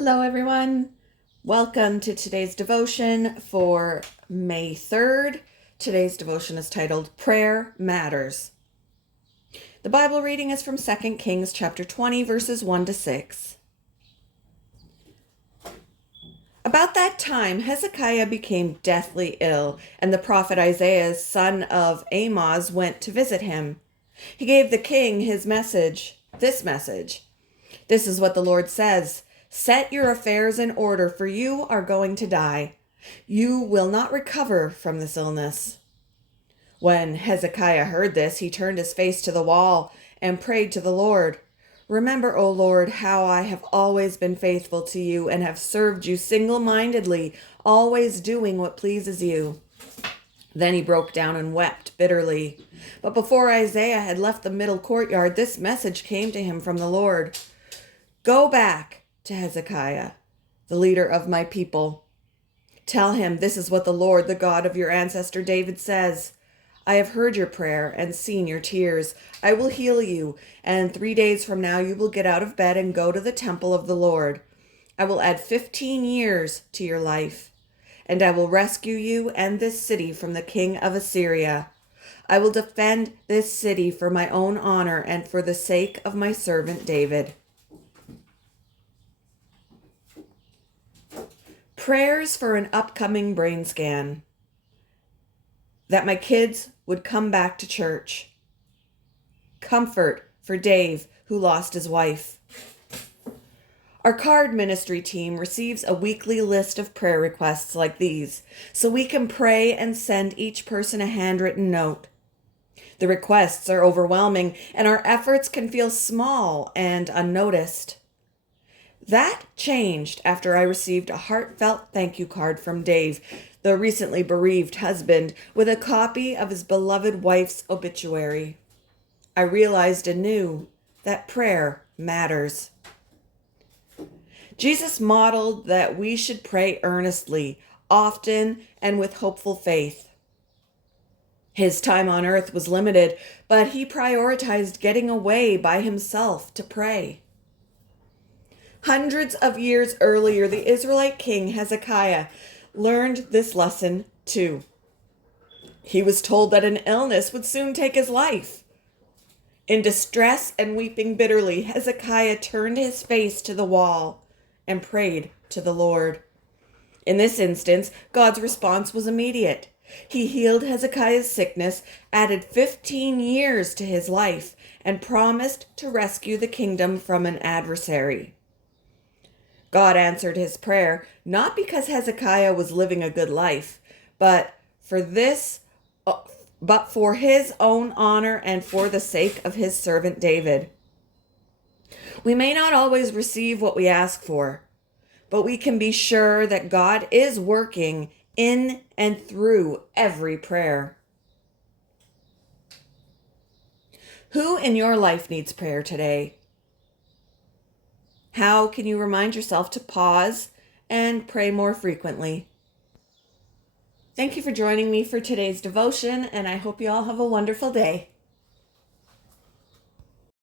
Hello, everyone. Welcome to today's devotion for May 3rd. Today's devotion is titled Prayer Matters. The Bible reading is from 2 Kings chapter 20, verses 1 to 6. About that time, Hezekiah became deathly ill, and the prophet Isaiah, son of Amoz, went to visit him. He gave the king this message. This is what the Lord says. Set your affairs in order, for you are going to die. You will not recover from this illness. When Hezekiah heard this, he turned his face to the wall and prayed to the Lord. Remember, O Lord, how I have always been faithful to you and have served you single-mindedly, always doing what pleases you. Then he broke down and wept bitterly. But before Isaiah had left the middle courtyard, this message came to him from the Lord. Go back to Hezekiah, the leader of my people. Tell him this is what the Lord, the God of your ancestor David, says. I have heard your prayer and seen your tears. I will heal you, and 3 days from now you will get out of bed and go to the temple of the Lord. I will add 15 years to your life, and I will rescue you and this city from the king of Assyria. I will defend this city for my own honor and for the sake of my servant David. Prayers for an upcoming brain scan. That my kids would come back to church. Comfort for Dave, who lost his wife. Our card ministry team receives a weekly list of prayer requests like these, so we can pray and send each person a handwritten note. The requests are overwhelming, and our efforts can feel small and unnoticed. That changed after I received a heartfelt thank you card from Dave, the recently bereaved husband, with a copy of his beloved wife's obituary. I realized anew that prayer matters. Jesus modeled that we should pray earnestly, often, and with hopeful faith. His time on earth was limited, but he prioritized getting away by himself to pray. Hundreds of years earlier, the Israelite king Hezekiah learned this lesson too. He was told that an illness would soon take his life. In distress and weeping bitterly, Hezekiah turned his face to the wall and prayed to the Lord. In this instance, God's response was immediate. He healed Hezekiah's sickness, added 15 years to his life, and promised to rescue the kingdom from an adversary. God answered his prayer, not because Hezekiah was living a good life, but for his own honor and for the sake of his servant David. We may not always receive what we ask for, but we can be sure that God is working in and through every prayer. Who in your life needs prayer today? How can you remind yourself to pause and pray more frequently? Thank you for joining me for today's devotion, and I hope you all have a wonderful day.